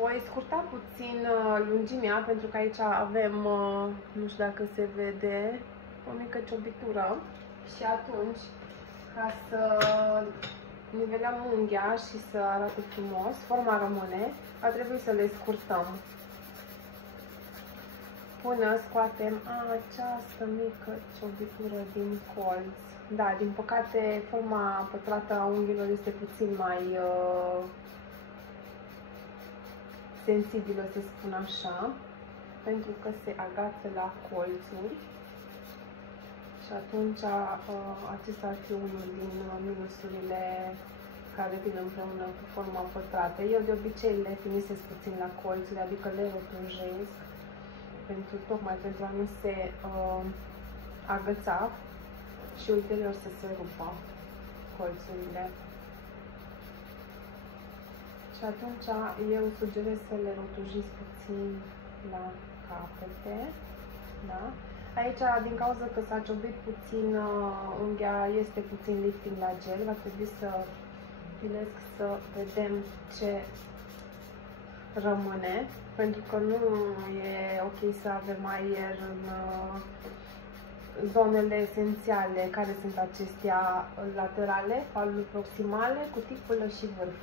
Voi scurta puțin lungimea, pentru că aici avem, nu știu dacă se vede, o mică ciobitură. Și atunci, ca să nivelăm unghia și să arate frumos, forma rămâne, a trebuit să le scurtăm. Până scoatem această mică ciobitură din colț. Da, din păcate, forma pătrată a unghiilor este puțin mai sensibilă, să spun așa, pentru că se agață la colțuri. Și atunci acesta ar fi unul din minusurile care vin împreună cu forma pătrată. Eu de obicei le finisesc puțin la colțuri, adică le rotunjesc, tocmai pentru a nu se agăța și ulterior să se rupă colțurile. Și atunci eu sugerez să le rotunjiți puțin la capete, da? Aici, din cauza că s-a ciobit puțin unghia, este puțin lifting la gel, va trebui să pilesc să vedem ce rămâne, pentru că nu e ok să avem aer în zonele esențiale, care sunt acestea laterale, paluri proximale, cuticula și vârf.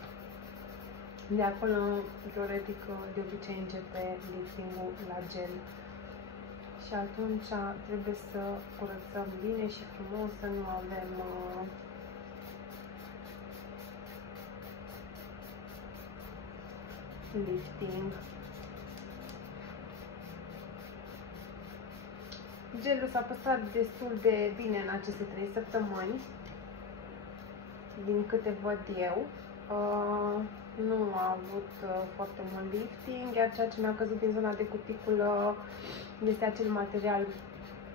De acolo, teoretic, de obicei începe lifting-ul la gel. Și atunci trebuie să curățăm bine și frumos, să nu avem lifting. Gelul s-a păstrat destul de bine în aceste 3 săptămâni, din câte văd eu. Nu a avut foarte mult lifting, iar ceea ce mi-a căzut din zona de cuticulă este acel material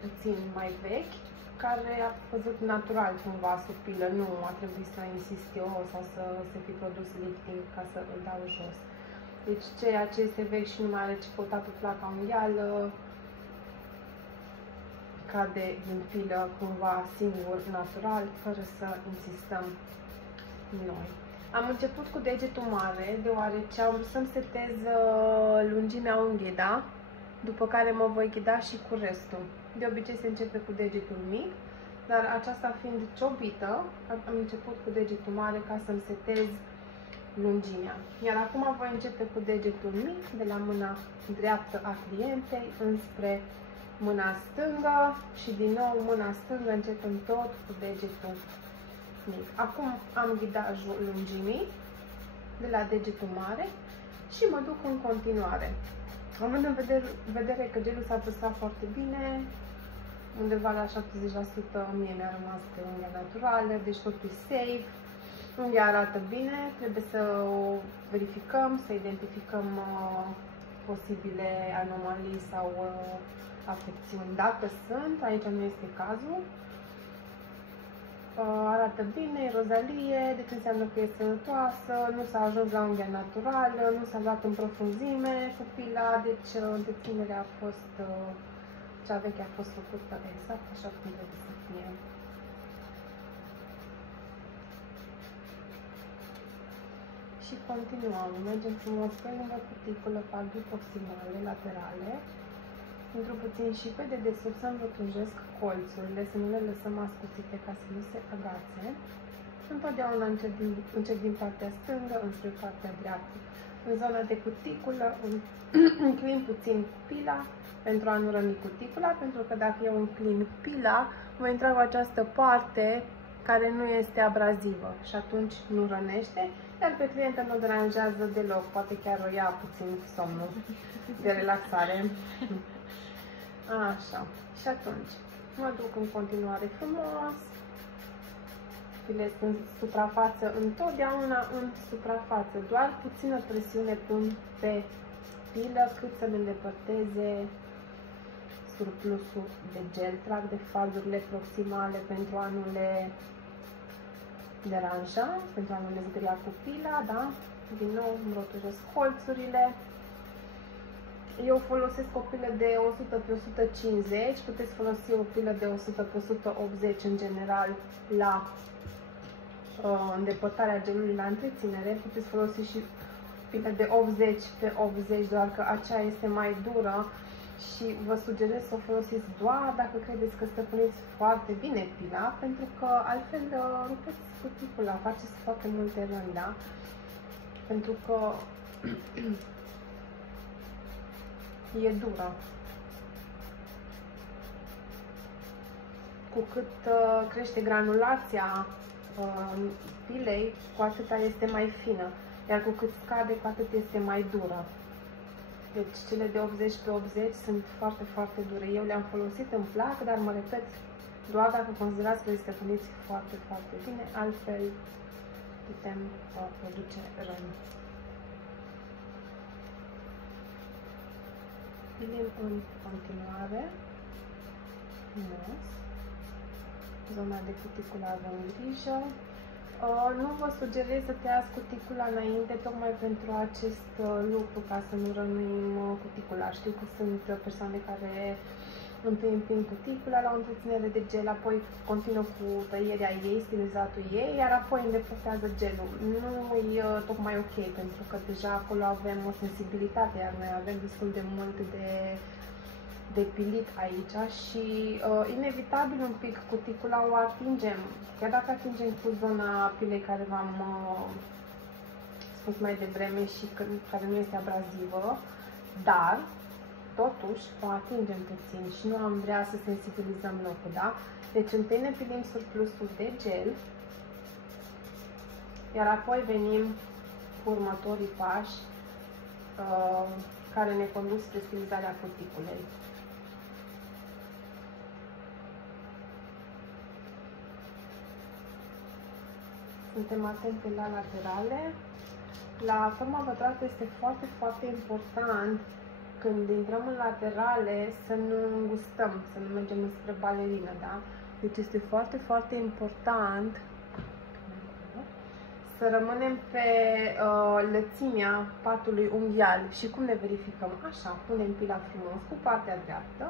puțin mai vechi, care a văzut natural cumva supilă, nu a trebuit să insist eu sau să se fi produs lifting ca să îl dau jos. Deci ceea ce este vechi și nu mai are ce căuta pe placa unghială, cade din pilă cumva singur, natural, fără să insistăm noi. Am început cu degetul mare, deoarece am vrut să-mi setez lungimea unghiei, da? După care mă voi ghida și cu restul. De obicei se începe cu degetul mic, dar aceasta fiind ciobită, am început cu degetul mare ca să-mi setez lungimea. Iar acum voi începe cu degetul mic, de la mâna dreaptă a clientei înspre mâna stângă și din nou mâna stângă începem tot cu degetul mic. Acum am ghidajul lungimii de la degetul mare și mă duc în continuare. Având în vedere că gelul s-a păstrat foarte bine, undeva la 70% mie mi-a rămas pe unghia naturală, deci totul e safe. Unghia arată bine, trebuie să o verificăm, să identificăm posibile anomalii sau afecțiuni, dacă sunt. Aici nu este cazul. Arată bine, e rozalie, deci înseamnă că e sănătoasă, nu s-a ajuns la unghia naturală, nu s-a luat în profunzime pupila, deci întreținerea a fost, cea veche a fost făcută exact așa cum trebuie să fie. Și continuăm, mergem frumos pe lângă cuticulă, paluri proximale, laterale, intru puțin și pe dedesubt să-mi rotunjesc colțurile, să nu le lăsăm ascuțite ca să nu se agațe. Și întotdeauna încep din partea stângă înspre partea dreaptă. În zona de cuticulă înclin puțin pila pentru a nu răni cuticula, pentru că dacă eu înclin pila, voi intra cu această parte care nu este abrazivă și atunci nu rănește, iar pe clientă nu deranjează deloc, poate chiar o ia puțin somnul de relaxare. Așa, și atunci mă duc în continuare frumos, pilesc în suprafață, întotdeauna în suprafață, doar puțină presiune pun pe pilă cât să ne îndepărteze surplusul de gel. Trag de falurile proximale pentru a nu le deranja, pentru a nu le zgâria cu pila, da? Din nou îmi rotujesc colțurile. Eu folosesc o pilă de 100 pe 150, puteți folosi o pilă de 100 pe 180 în general la îndepărtarea gelului la întreținere. Puteți folosi și pilă de 80 pe 80, doar că aceea este mai dură și vă sugerez să o folosiți doar dacă credeți că stăpâniți foarte bine pila, pentru că altfel rupeți cuticula, faceți foarte multe răni, da? Pentru că e dură. Cu cât crește granulația pilei, cu atâta este mai fină, iar cu cât scade, cu atât este mai dură. Deci cele de 80 pe 80 sunt foarte, foarte dure. Eu le-am folosit, îmi plac, dar mă repet, doar dacă considerați că le stăpâniți foarte, foarte bine, altfel putem produce răni. Pilim în continuare frumos. Zona de cuticulă avem grijă. Nu vă sugerez să tăiați cuticula înainte, tocmai pentru acest lucru, ca să nu rănuim cuticula. Știu că sunt persoane care întâi împing cuticula la o întreținere de gel, apoi continuă cu tăierea ei, stilizatul ei, iar apoi îndepărtează gelul. Nu e tocmai ok, pentru că deja acolo avem o sensibilitate, iar noi avem destul de mult de pilit aici și inevitabil un pic cuticula o atingem, chiar dacă atingem cu zona pilei care v-am spus mai devreme și care nu este abrazivă, dar totuși o atingem puțin și nu am vrea să sensibilizăm locul, da? Deci întâi ne pilim surplusul de gel, iar apoi venim cu următorii pași care ne conduc spre stilizarea cuticulei. Suntem atente la laterale. La forma pătrată este foarte, foarte important când intrăm în laterale să nu îngustăm, să nu mergem spre balerină, da? Deci este foarte, foarte important să rămânem pe lățimea patului unghial. Și cum ne verificăm? Așa, punem pila frumos cu partea dreaptă,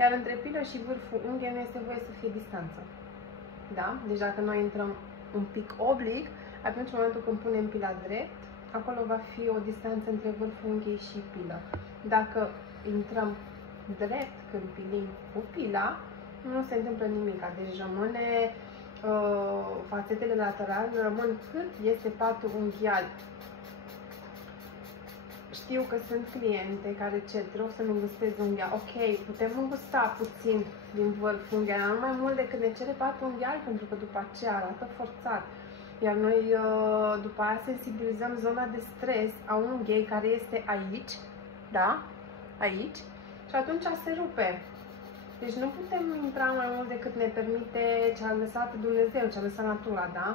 iar între pilă și vârful unghiei nu este voie să fie distanță. Da? Deci dacă noi intrăm un pic oblic, atunci în momentul când punem pila drept, acolo va fi o distanță între vârful unghiei și pilă. Dacă intrăm drept când pilim cu pila, nu se întâmplă nimic, deci rămâne fațetele laterale rămân cât este patul unghial. Știu că sunt cliente care cer, trebuie să nu îngustez unghia. Ok, putem îngusta puțin din vârf unghia, dar nu mai mult decât ne cere patul unghial, pentru că după aceea arată forțat. Iar noi după aia sensibilizăm zona de stres a unghiei care este aici, da? Aici. Și atunci se rupe. Deci nu putem intra mai mult decât ne permite ce a lăsat Dumnezeu, ce a lăsat natura, da?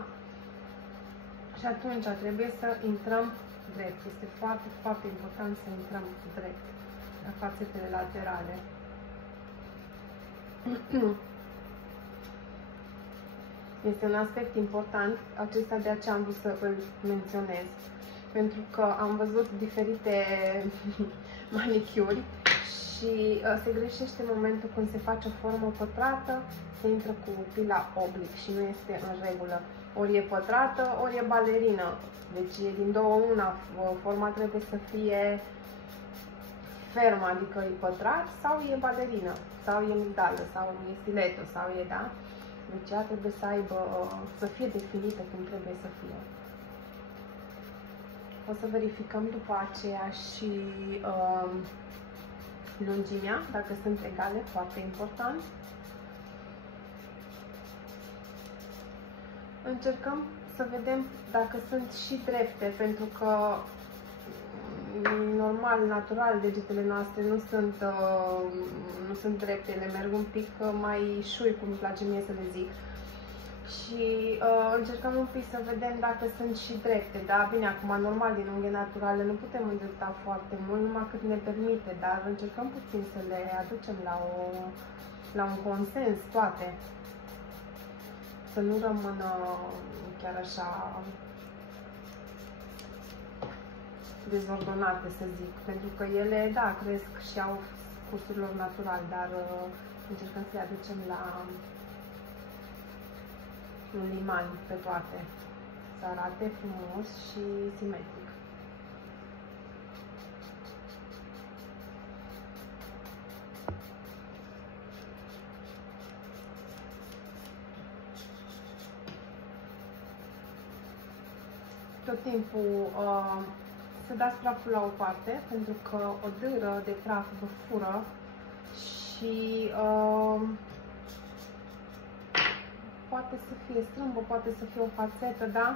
Și atunci trebuie să intrăm drept. Este foarte, foarte important să intrăm drept la fațetele laterale. Este un aspect important, acesta de aceea am vrut să îl menționez. Pentru că am văzut diferite manicuri și se greșește în momentul când se face o formă pătrată, se intră cu pila oblic și nu este în regulă. Ori e pătrată, ori e balerină. Deci e din două una, forma trebuie să fie fermă, adică e pătrat sau e balerină, sau e migdală, sau e stiletto, sau e, da? Deci ea trebuie să aibă, să fie definită cum trebuie să fie. O să verificăm după aceea și lungimea, dacă sunt egale, foarte important. Încercăm să vedem dacă sunt și drepte, pentru că normal, natural, degetele noastre nu sunt drepte, ele merg un pic mai șui, cum îmi place mie să le zic. Și încercăm un pic să vedem dacă sunt și drepte, da? Bine, acum, normal, din unghi naturale nu putem îndrepta foarte mult, numai cât ne permite, dar încercăm puțin să le aducem la un consens toate. Să nu rămână chiar așa dezordonate, să zic, pentru că ele, da, cresc și au cursul lor natural, dar încercăm să le aducem la un liman pe toate, să arate frumos și simetric. tot timpul să dați praful la o parte, pentru că o dâră de praf vă fură și poate să fie strâmbă, poate să fie o fațetă, da?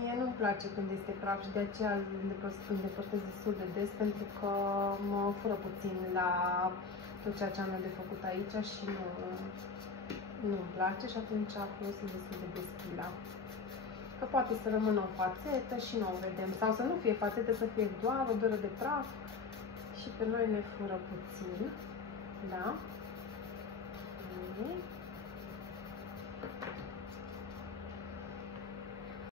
Mie nu-mi place când este praf și de aceea îl îndepărtez destul de des, pentru că mă fură puțin la tot ceea ce am de făcut aici și nu-mi place și atunci folosesc destul de des pila. Că poate să rămână o fațetă și nu o vedem, sau să nu fie fațetă, să fie doar o dără de praf și pe noi ne fură puțin, da?